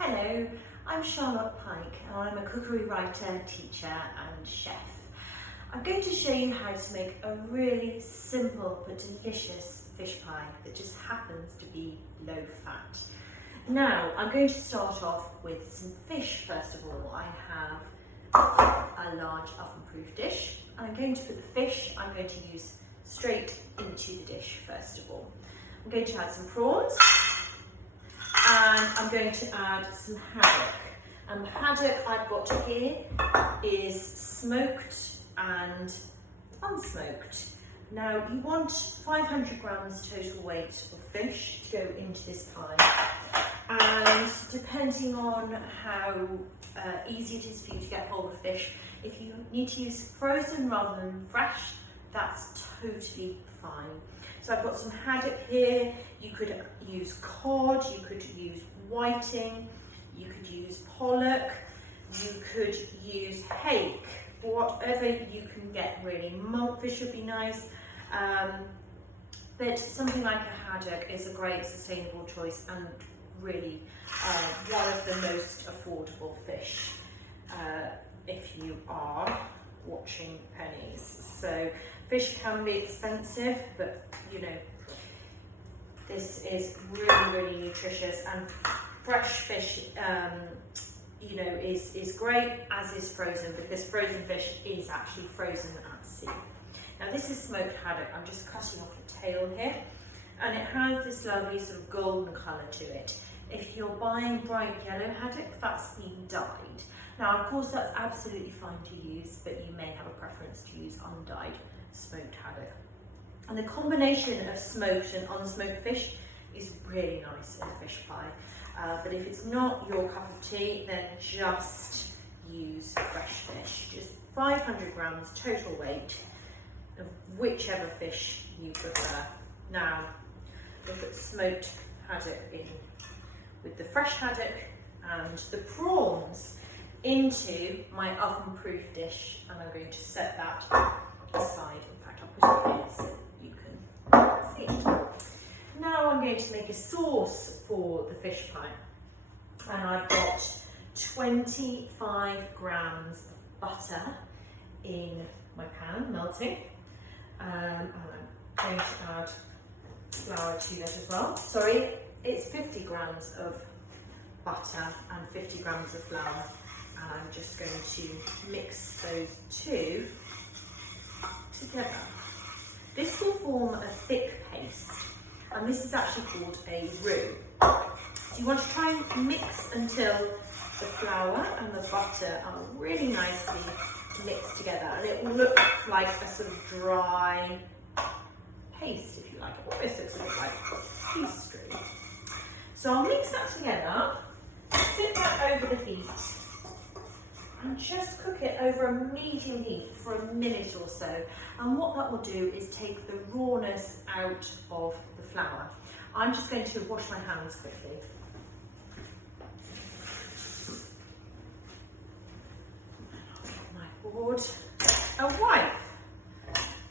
Hello, I'm Charlotte Pike and I'm a cookery writer, teacher and chef. I'm going to show you how to make a really simple but delicious fish pie that just happens to be low fat. Now, I'm going to start off with some fish first of all. I have a large oven-proof dish and I'm going to put the fish I'm going to use straight into the dish first of all. I'm going to add some prawns. And I'm going to add some haddock. And the haddock I've got here is smoked and unsmoked. Now you want 500 grams total weight of fish to go into this pie. And depending on how easy it is for you to get hold of fish, if you need to use frozen rather than fresh, that's totally fine. So I've got some haddock here. You could use cod, you could use whiting, you could use pollock, you could use hake, whatever you can get really. Monkfish would be nice, but something like a haddock is a great sustainable choice and really one of the most affordable fish if you are watching pennies. So fish can be expensive, but you know, this is really nutritious, and fresh fish you know, is great, as is frozen, because frozen fish is actually frozen at sea. Now this is smoked haddock. I'm just cutting off the tail here, and it has this lovely sort of golden colour to it. If you're buying bright yellow haddock, that's been dyed. Now, of course, that's absolutely fine to use, but you may have a preference to use undyed smoked haddock. And the combination of smoked and unsmoked fish is really nice in a fish pie. But if it's not your cup of tea, then just use fresh fish. Just 500 grams total weight of whichever fish you prefer. Now, we'll put smoked haddock in with the fresh haddock and the prawns into my oven-proof dish, and I'm going to set that aside. In fact, I'll put it here so you can see it. Now I'm going to make a sauce for the fish pie, and I've got 25 grams of butter in my pan, melting, and I'm going to add flour to that as well. Sorry, it's 50 grams of butter and 50 grams of flour. And I'm just going to mix those two together. This will form a thick paste, and this is actually called a roux. So you want to try and mix until the flour and the butter are really nicely mixed together, and it will look like a sort of dry paste, if you like. It almost looks a bit like pastry. So I'll mix that together, sit that over the heat, and just cook it over a medium heat for a minute or so. And what that will do is take the rawness out of the flour. I'm just going to wash my hands quickly. My board, a wipe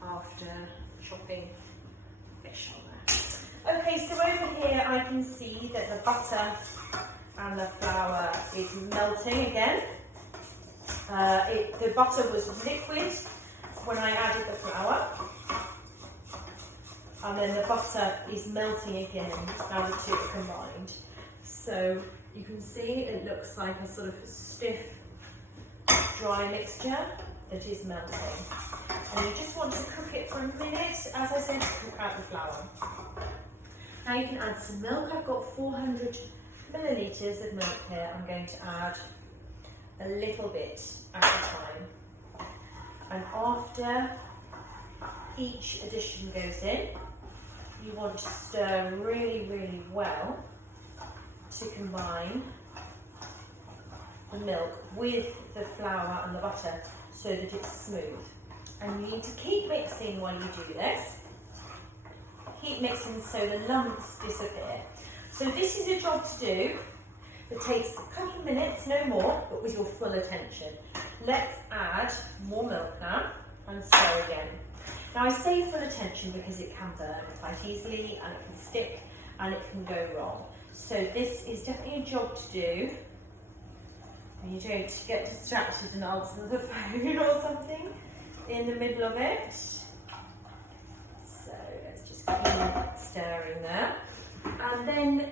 after chopping fish on there. Okay, so over here I can see that the butter and the flour is melting again. The butter was liquid when I added the flour, and then the butter is melting again now the two are combined. So you can see it looks like a sort of stiff, dry mixture that is melting. And you just want to cook it for a minute, as I said, to cook out the flour. Now you can add some milk. I've got 400 millilitres of milk here. I'm going to add a little bit at a time, and after each addition goes in, you want to stir really well to combine the milk with the flour and the butter so that it's smooth. And you need to keep mixing while you do this. Keep mixing so the lumps disappear. So this is a job to do. It takes a couple of minutes, no more, but with your full attention. Let's add more milk now and stir again. Now I say full attention because it can burn quite easily and it can stick and it can go wrong. So this is definitely a job to do. And you don't get distracted and answer the phone or something in the middle of it. So let's just keep stirring there. And then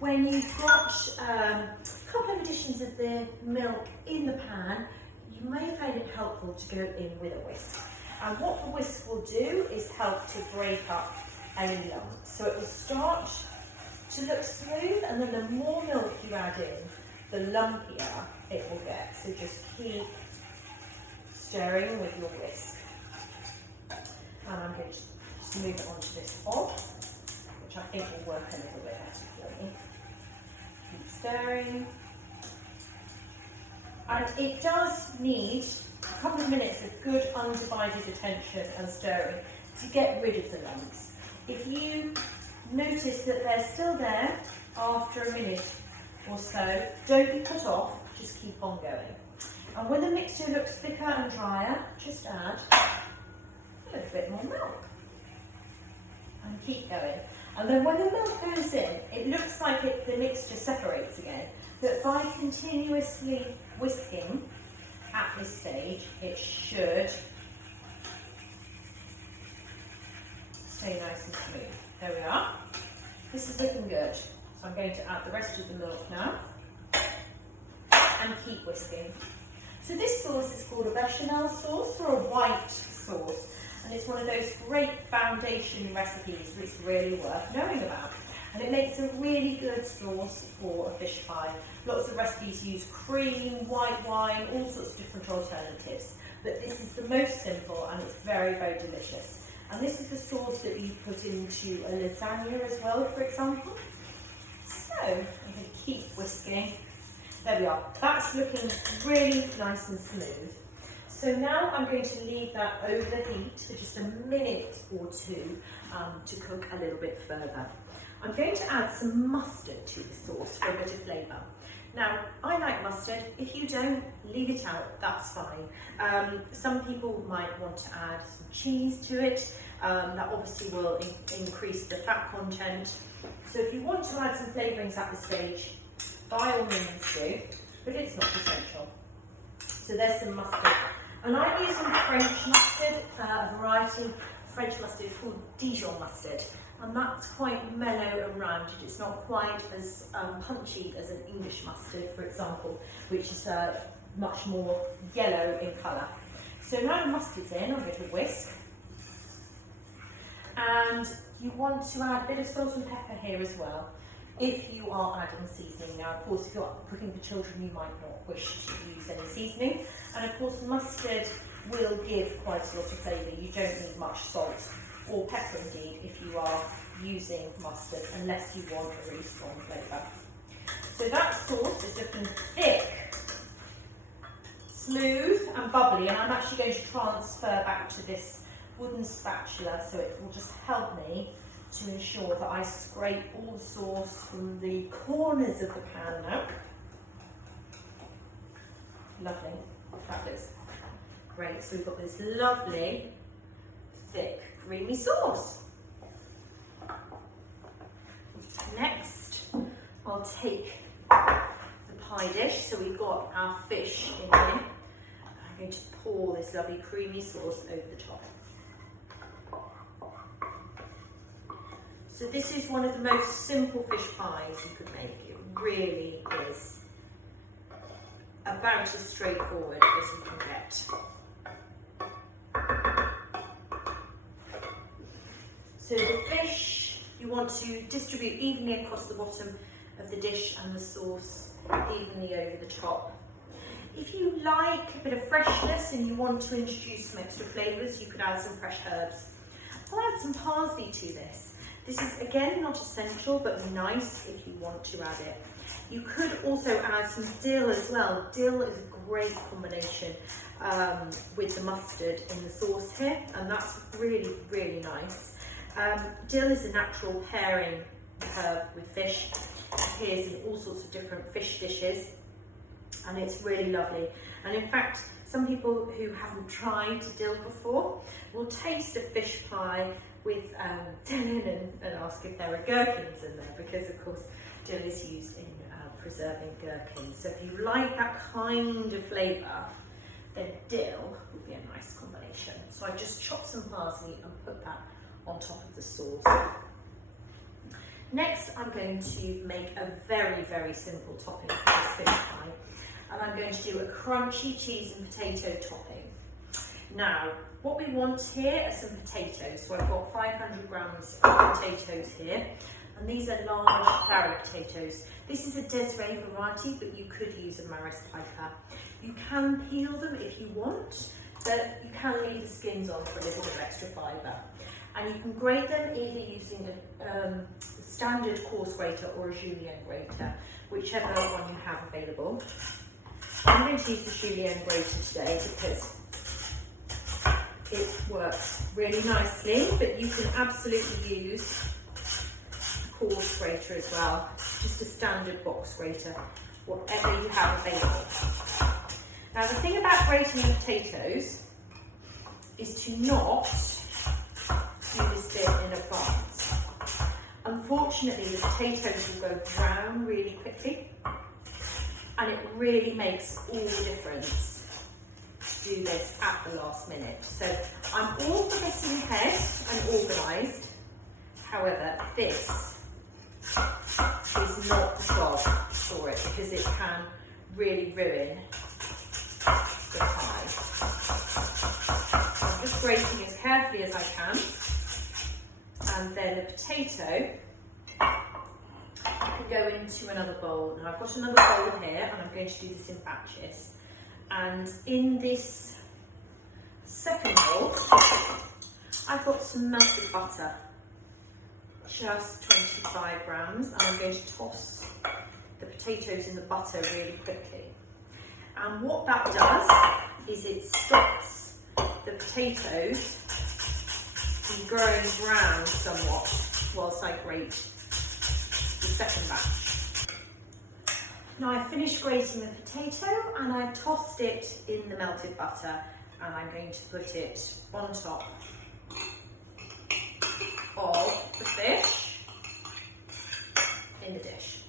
when you've got a couple of additions of the milk in the pan, you may find it helpful to go in with a whisk. And what the whisk will do is help to break up any lumps. So it will start to look smooth, and then the more milk you add in, the lumpier it will get. So just keep stirring with your whisk. And I'm going to just move it onto this hob, which I think will work a little bit better for me. Keep stirring. And it does need a couple of minutes of good undivided attention and stirring to get rid of the lumps. If you notice that they're still there after a minute or so, don't be put off, just keep on going. And when the mixture looks thicker and drier, just add a little bit more milk and keep going. And then when the milk goes in, it looks like the mixture separates again, but by continuously whisking at this stage, it should stay nice and smooth. There we are. This is looking good. So I'm going to add the rest of the milk now and keep whisking. So this sauce is called a bechamel sauce or a white sauce, and it's one of those great foundation recipes which is really worth knowing about. And it makes a really good sauce for a fish pie. Lots of recipes use cream, white wine, all sorts of different alternatives. But this is the most simple and it's very, very delicious. And this is the sauce that you put into a lasagna as well, for example. So I'm going to keep whisking. There we are. That's looking really nice and smooth. So now I'm going to leave that overheat for just a minute or two to cook a little bit further. I'm going to add some mustard to the sauce for a bit of flavour. Now, I like mustard. If you don't, leave it out, that's fine. Some people might want to add some cheese to it. That obviously will increase the fat content. So if you want to add some flavourings at this stage, by all means do, but it's not essential. So there's some mustard. And I'm using French mustard, a variety of French mustard called Dijon mustard. And that's quite mellow and rounded. It's not quite as punchy as an English mustard, for example, which is much more yellow in colour. So now the mustard's in, I'm going to whisk. And you want to add a bit of salt and pepper here as well, if you are adding seasoning. Now, of course, if you're cooking for children, you might not wish to use any seasoning. And of course, mustard will give quite a lot of flavour. You don't need much salt or pepper indeed if you are using mustard, unless you want a really strong flavour. So that sauce is looking thick, smooth and bubbly, and I'm actually going to transfer back to this wooden spatula so it will just help me to ensure that I scrape all the sauce from the corners of the pan now. Lovely, that looks great. So we've got this lovely, thick, creamy sauce. Next, I'll take the pie dish. So we've got our fish in here. I'm going to pour this lovely creamy sauce over the top. So this is one of the most simple fish pies you could make. It really is about as straightforward as you can get. So the fish, you want to distribute evenly across the bottom of the dish and the sauce evenly over the top. If you like a bit of freshness and you want to introduce some extra flavours, you could add some fresh herbs. I'll add some parsley to this. This is again not essential, but nice if you want to add it. You could also add some dill as well. Dill is a great combination with the mustard in the sauce here, and that's really, really nice. Dill is a natural pairing herb with fish. It appears in all sorts of different fish dishes, and it's really lovely. And in fact, some people who haven't tried dill before will taste a fish pie with Dylan and ask if there are gherkins in there, because of course dill is used in preserving gherkins. So if you like that kind of flavour, then dill would be a nice combination. So I just chopped some parsley and put that on top of the sauce. Next, I'm going to make a very, very simple topping for this fish pie, and I'm going to do a crunchy cheese and potato topping. Now, what we want here are some potatoes. So I've got 500 grams of potatoes here, and these are large clary potatoes. This is a Desiree variety, but you could use a Maris piper. You can peel them if you want, but you can leave the skins on for a little bit of extra fibre. And you can grate them either using a standard coarse grater or a julienne grater, whichever one you have available. I'm going to use the julienne grater today because it works really nicely, but you can absolutely use a coarse grater as well, just a standard box grater, whatever you have available. Now the thing about grating the potatoes is to not do this bit in advance. Unfortunately, the potatoes will go brown really quickly, and it really makes all the difference to do this at the last minute. So I'm all for getting ahead and organised. However, this is not the job for it, because it can really ruin the pie. So I'm just grating as carefully as I can. And then the potato can go into another bowl. Now I've got another bowl here, and I'm going to do this in batches. And in this second bowl, I've got some melted butter, just 25 grams, and I'm going to toss the potatoes in the butter really quickly. And what that does is it stops the potatoes from growing brown somewhat whilst I grate the second batch. Now I've finished grating the potato, and I've tossed it in the melted butter, and I'm going to put it on top of the fish in the dish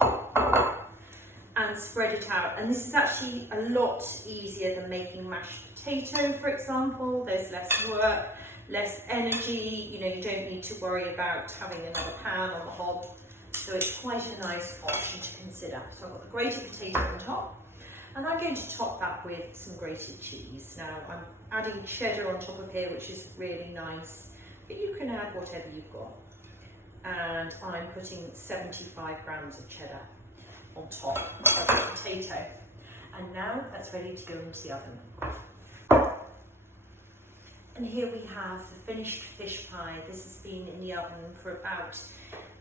and spread it out. And this is actually a lot easier than making mashed potato, for example. There's less work, less energy, you don't need to worry about having another pan on the hob. So it's quite a nice option to consider. So I've got the grated potato on top, and I'm going to top that with some grated cheese. Now I'm adding cheddar on top of here, which is really nice, but you can add whatever you've got. And I'm putting 75 grams of cheddar on top of the potato. And now that's ready to go into the oven. And here we have the finished fish pie. This has been in the oven for about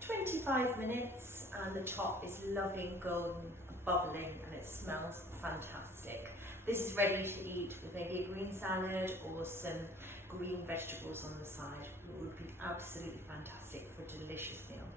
25 minutes, and the top is lovely and golden, bubbling, and it smells fantastic. This is ready to eat with maybe a green salad or some green vegetables on the side. It would be absolutely fantastic for a delicious meal.